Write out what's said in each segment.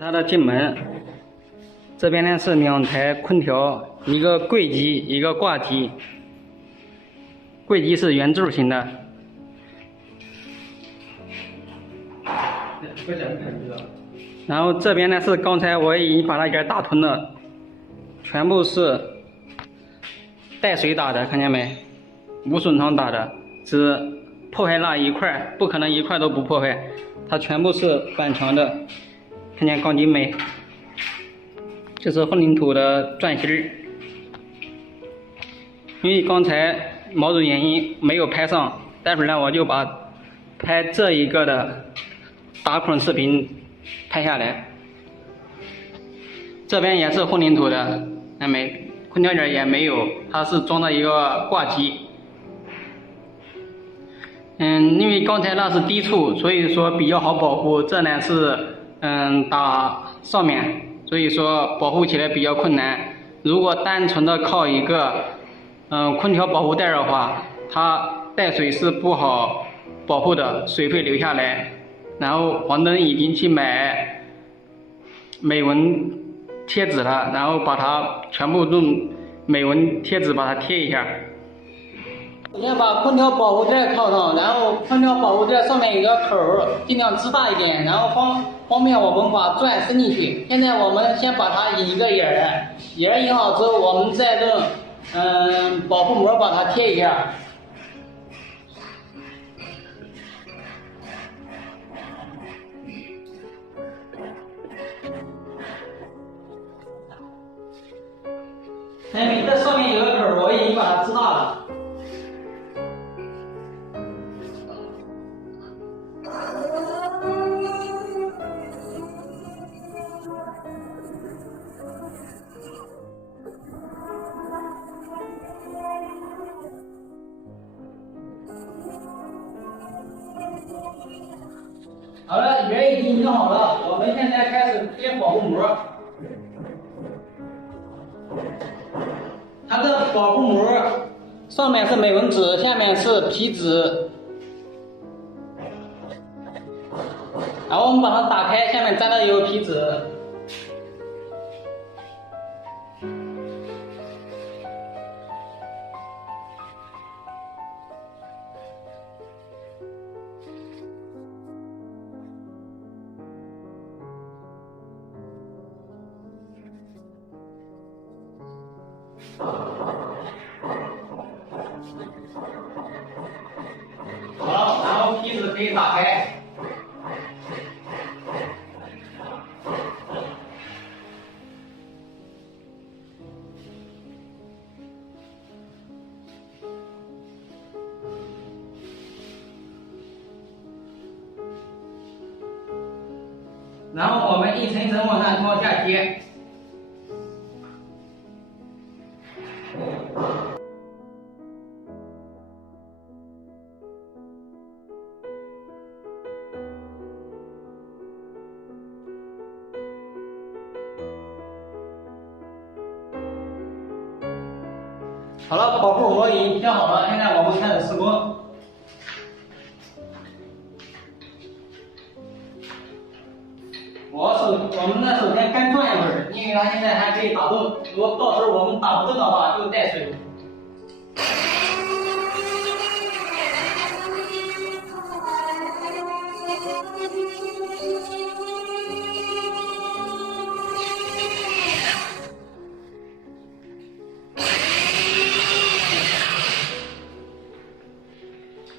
它的进门，这边呢是2台空调，一个柜机，一个挂机。柜机是圆柱形的。然后这边呢是刚才我已经把它给打通了，全部是带水打的，看见没？无损伤打的，只破坏那一块，不可能一块都不破坏，它全部是板墙的。看见钢筋没？这是混凝土的钻芯儿。因为刚才某种原因没有拍上，待会儿呢我就把拍这一个的打孔视频拍下来。这边也是混凝土的，看没？空调点也没有，它是装的一个挂机。因为刚才那是低处，所以说比较好保护。这呢是打上面，所以说保护起来比较困难。如果单纯的靠一个空调保护带的话，它带水是不好保护的，水会流下来。然后黄灯已经去买美纹贴纸了，然后把它全部用美纹贴纸把它贴一下。首先把空调保护带套上，然后空调保护带上面有个口儿，尽量支大一点，然后方便我们把钻伸进去。现在我们先把它引一个眼儿，眼儿引好之后，我们再用保护膜把它贴一下。这上面有个口儿，我已经把它支大了。好了，圆已经拧好了，我们现在开始贴保护膜。它的保护膜上面是美纹纸，下面是皮纸。然后我们把它打开，下面粘的有皮纸。好了，然后皮纸可以打开。然后我们一层一层往下贴。好了，保护膜已经贴好了，现在我们开始施工。我们呢首先干转一会儿，因为它现在还可以打洞，如果到时候我们打不动的话就带水。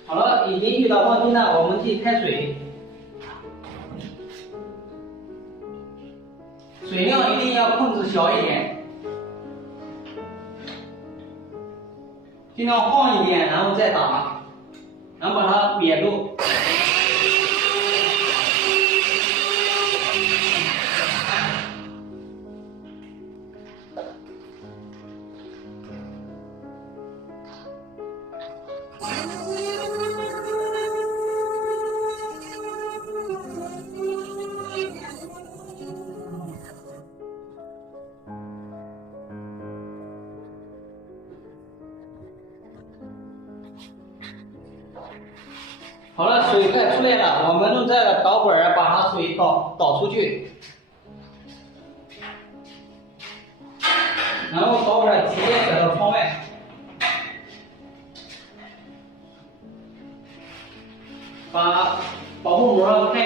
好了，已经遇到放心了，我们去开水。水量一定要控制小一点，尽量晃一点，然后再打，然后把它瘪住。好了，水快出来了，我们用这个导管把它水导出去。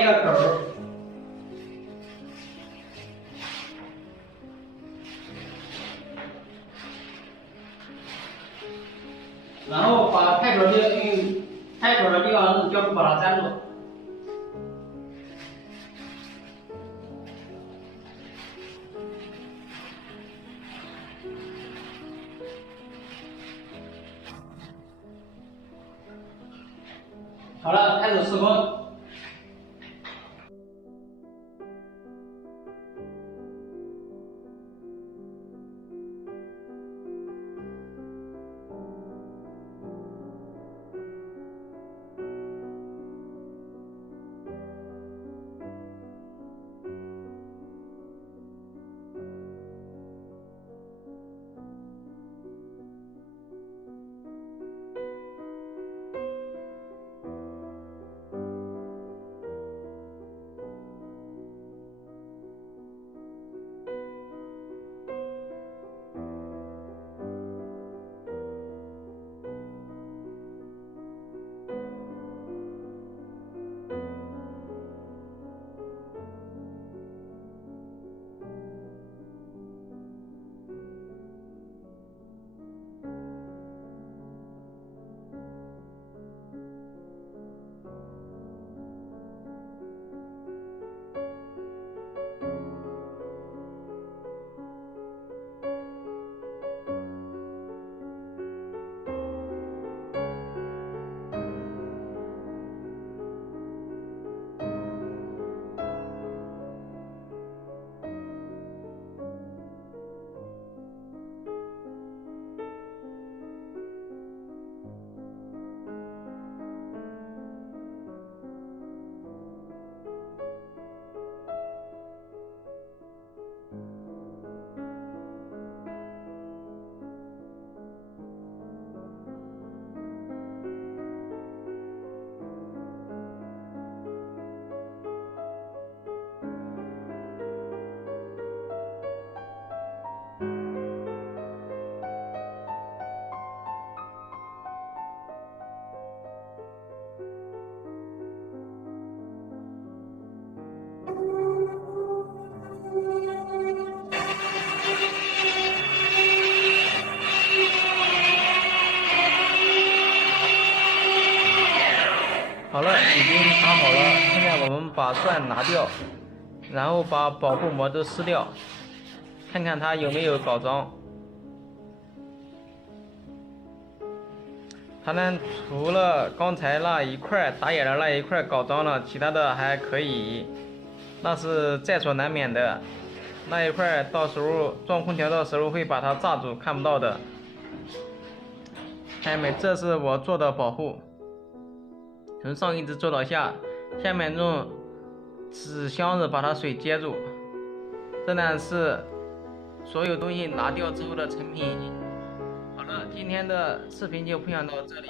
一个口，然后把开口的用开口的地方用胶布把它粘住。好了，开始施工。好了，已经打好了。现在我们把钻拿掉，然后把保护膜都撕掉，看看它有没有搞脏。它呢，除了刚才那一块打眼的那一块搞脏了，其他的还可以，那是在所难免的。那一块到时候装空调的时候会把它炸住，看不到的。下面这是我做的保护。从上一直做到下，下面用纸箱子把它水接住。这呢是所有东西拿掉之后的成品。好了，今天的视频就分享到这里。